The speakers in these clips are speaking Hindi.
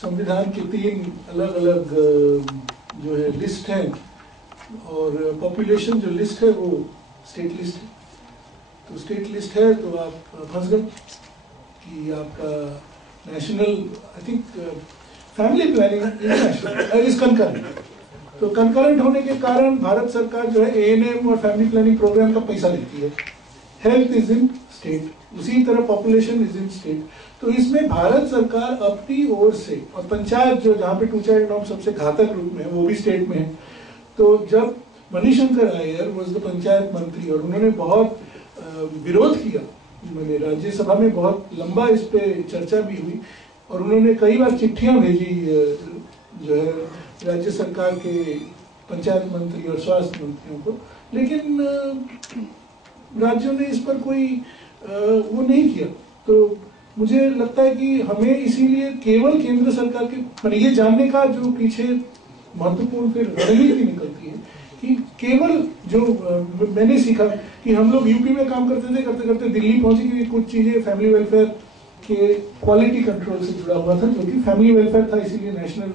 संविधान की 3 अलग अलग जो है लिस्ट है, और पॉपुलेशन जो लिस्ट है वो स्टेट लिस्ट है। तो स्टेट लिस्ट है तो आप फंस गए कि आपका national, I think family planning international is concurrent. तो कंकरेंट होने के कारण भारत सरकार जो है ANM और फैमिली प्लानिंग प्रोग्राम का पैसा लेती है। हेल्थ इज इन स्टेट, उसी तरह पॉपुलेशन इज इन स्टेट। तो इसमें भारत सरकार अपनी ओर से, और पंचायत जो जहाँ पे 2 चाइल्ड नॉर्म सबसे घातक रूप में है वो भी स्टेट में है। तो जब मणिशंकर अय्यर वॉज द पंचायत मंत्री और उन्होंने बहुत विरोध किया, मैंने राज्यसभा में बहुत लंबा इस पे चर्चा भी हुई और उन्होंने कई बार चिट्ठियां भेजी जो है राज्य सरकार के पंचायत मंत्री और स्वास्थ्य मंत्रियों को, लेकिन राज्यों ने इस पर कोई वो नहीं किया। तो मुझे लगता है कि हमें इसीलिए केवल केंद्र सरकार के ये जानने का जो पीछे महत्वपूर्ण फिर रणनीति निकलती है कि केवल जो मैंने सीखा कि हम लोग यूपी में काम करते करते दिल्ली पहुंचे क्योंकि कुछ चीजें फैमिली वेलफेयर के क्वालिटी कंट्रोल से जुड़ा हुआ था, जो कि फैमिली वेलफेयर था, इसीलिए नेशनल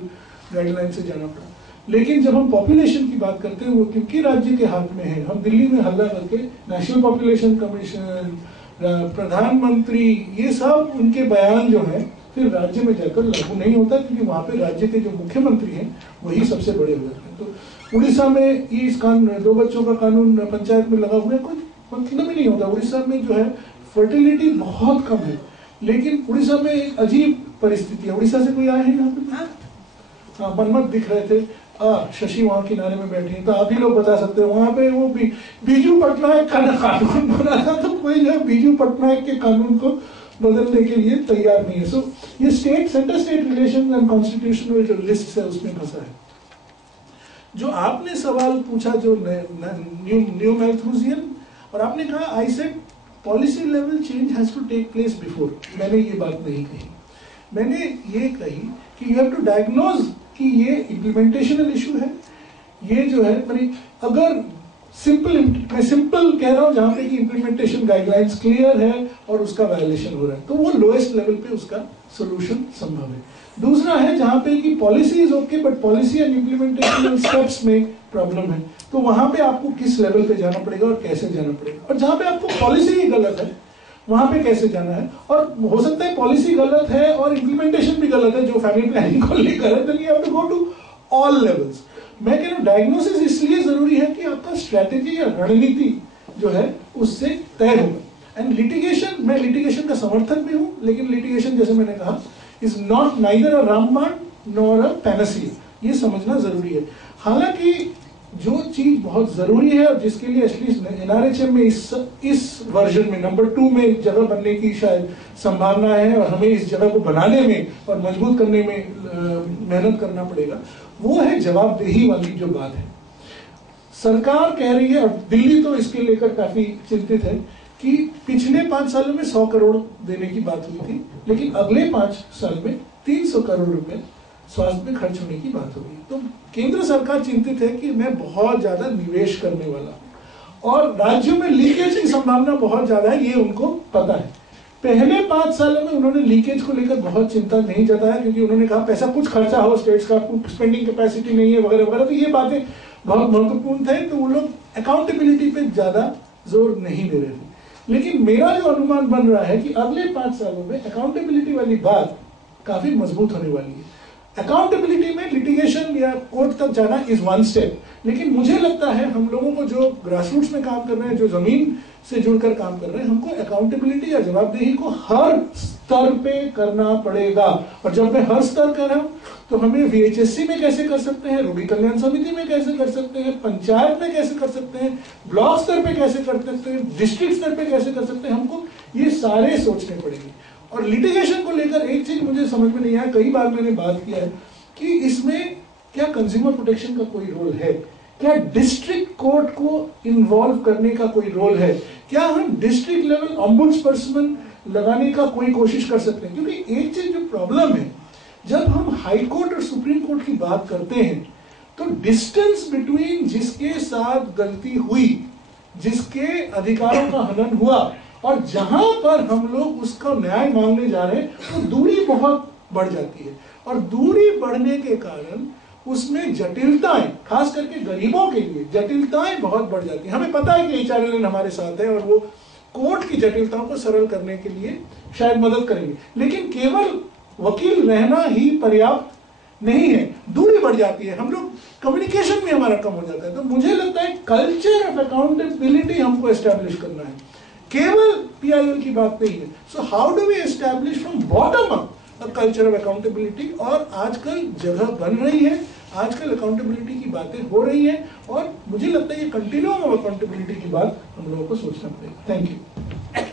गाइडलाइन से जाना पड़ा। लेकिन जब हम पॉपुलेशन की बात करते हैं वो क्योंकि राज्य के हाथ में है, हम दिल्ली में हल्ला करके नेशनल पॉपुलेशन कमीशन, प्रधानमंत्री, ये सब उनके बयान जो है फिर राज्य में जाकर लागू नहीं होता, क्योंकि वहां पे राज्य के जो मुख्यमंत्री हैं वही सबसे बड़े हो जाते हैं। तो उड़ीसा में ये इस कानून 2 बच्चों का कानून पंचायत में लगा हुआ है, कोई मतलब ही नहीं होता। उड़ीसा में जो है फर्टिलिटी बहुत कम है, लेकिन उड़ीसा में एक अजीब परिस्थिति है। उड़ीसा से कोई आया है यहाँ पे? हाँ, मनमत दिख रहे थे, शशि वहां किनारे में बैठी है, तो आप ही लोग बता सकते हो। वहां पे वो बीजू पटनायक का कानून बना था, तो कोई जो है बीजू पटनायक के कानून को बदलने के लिए तैयार नहीं है। सो ये centre state relation and constitutional जो लिस्ट है उसमें फंसा है। जो आपने सवाल पूछा जो न्यू मैथ्यूजियन, और आपने कहा I said policy level change has to take place before, मैंने ये बात नहीं कही। मैंने ये कही कि यू हैव टू डायग्नोज कि ये इम्प्लीमेंटेशनल इशू है। ये जो है अगर मैं सिंपल कह रहा हूं जहां पे कि इम्प्लीमेंटेशन गाइडलाइंस क्लियर है और उसका वायलेशन हो रहा है, तो वो लोएस्ट लेवल पे उसका सोल्यूशन संभव है। दूसरा है जहां पे कि policy is okay but policy and implementation steps में प्रॉब्लम है, तो वहां पे आपको किस लेवल पे जाना पड़ेगा और कैसे जाना पड़ेगा। और जहां पे आपको पॉलिसी ही गलत है वहां पे कैसे जाना है, और हो सकता है पॉलिसी गलत है और इम्प्लीमेंटेशन भी गलत है जो फैमिली प्लानिंग को लेकर है, तो you have to go to all levels. मैं कह रहा हूं डायग्नोसिस इसलिए जरूरी है कि आपका स्ट्रेटेजी या रणनीति जो है उससे तय होगा। एंड लिटिगेशन, मैं लिटिगेशन का समर्थक भी हूं, लेकिन लिटिगेशन जैसे मैंने कहा इज नॉट नाइदर अ रामबाण नॉर अ पैनासिया, ये समझना जरूरी है। हालांकि जो चीज बहुत जरूरी है और जिसके लिए एटलीस्ट NRHM में इस वर्जन में नंबर 2 में जगह बनने की शायद संभावना है और हमें इस जगह को बनाने में और मजबूत करने में मेहनत करना पड़ेगा, वो है जवाबदेही वाली जो बात है। सरकार कह रही है, और दिल्ली तो इसके लेकर काफी चिंतित है, कि पिछले 5 सालों में 100 करोड़ देने की बात हुई थी, लेकिन अगले 5 साल में 300 करोड़ रुपए स्वास्थ्य में खर्च होने की बात हो रही है। तो केंद्र सरकार चिंतित है कि मैं बहुत ज्यादा निवेश करने वाला हूं और राज्यों में लीकेज की संभावना बहुत ज्यादा है, ये उनको पता है। पहले 5 सालों में उन्होंने लीकेज को लेकर बहुत चिंता नहीं जताया, क्योंकि उन्होंने कहा पैसा कुछ खर्चा हो, स्टेट्स का स्पेंडिंग कैपेसिटी नहीं है वगैरह वगैरह, तो ये बातें बहुत महत्वपूर्ण थे, तो वो लोग अकाउंटेबिलिटी पे ज्यादा जोर नहीं दे रहे थे। लेकिन मेरा जो अनुमान बन रहा है कि अगले 5 सालों में अकाउंटेबिलिटी वाली बात काफी मजबूत होने वाली है। अकाउंटेबिलिटी में लिटिगेशन या कोर्ट तक जाना इज 1 स्टेप, लेकिन मुझे लगता है हम लोगों को जो ग्रासरूट्स में काम कर रहे हैं, जो जमीन से जुड़कर काम कर रहे हैं, हमको अकाउंटेबिलिटी या जवाबदेही को हर स्तर पे करना पड़ेगा। और जब मैं हर स्तर कर रहा हूं तो हमें VHSC में कैसे कर सकते हैं, रोगी कल्याण समिति में कैसे कर सकते हैं, पंचायत में कैसे कर सकते हैं, ब्लॉक स्तर पे कैसे कर सकते हैं, डिस्ट्रिक्ट स्तर पे कैसे कर सकते हैं, हमको ये सारे सोचने पड़ेंगे। और लिटिगेशन को लेकर एक चीज मुझे समझ में नहीं आया, कई बार मैंने बात किया है कि इसमें क्या कंज्यूमर प्रोटेक्शन का कोई रोल है, क्या डिस्ट्रिक्ट कोर्ट को इन्वॉल्व करने का कोई रोल है, क्या हम डिस्ट्रिक्ट लेवल ऑम्बुड्सपर्सन लगाने का कोई कोशिश कर सकते हैं। क्योंकि एक चीज जो प्रॉब्लम है, जब हम हाई कोर्ट और सुप्रीम कोर्ट की बात करते हैं तो डिस्टेंस बिटवीन जिसके साथ गलती हुई, जिसके अधिकारों का हनन हुआ और जहां पर हम लोग उसका न्याय मांगने जा रहे हैं, तो दूरी बहुत बढ़ जाती है, और दूरी बढ़ने के कारण उसमें जटिलताएं, खास करके गरीबों के लिए जटिलताएं बहुत बढ़ जाती हैं। हमें पता है कि HRLN हमारे साथ है और वो कोर्ट की जटिलताओं को सरल करने के लिए शायद मदद करेंगे, लेकिन केवल वकील रहना ही पर्याप्त नहीं है, दूरी बढ़ जाती है, हम लोग कम्युनिकेशन भी हमारा कम हो जाता है। तो मुझे लगता है कल्चर ऑफ अकाउंटेबिलिटी हमको एस्टैब्लिश करना है, केवल PIL की बात नहीं है। So how do we establish from bottom up a culture of accountability? और आजकल जगह बन रही है, आजकल अकाउंटेबिलिटी की बातें हो रही हैं, और मुझे लगता है ये कंटिन्यूम ऑफ अकाउंटेबिलिटी की बात हम लोगों को सोचना पड़ेगा। Thank you.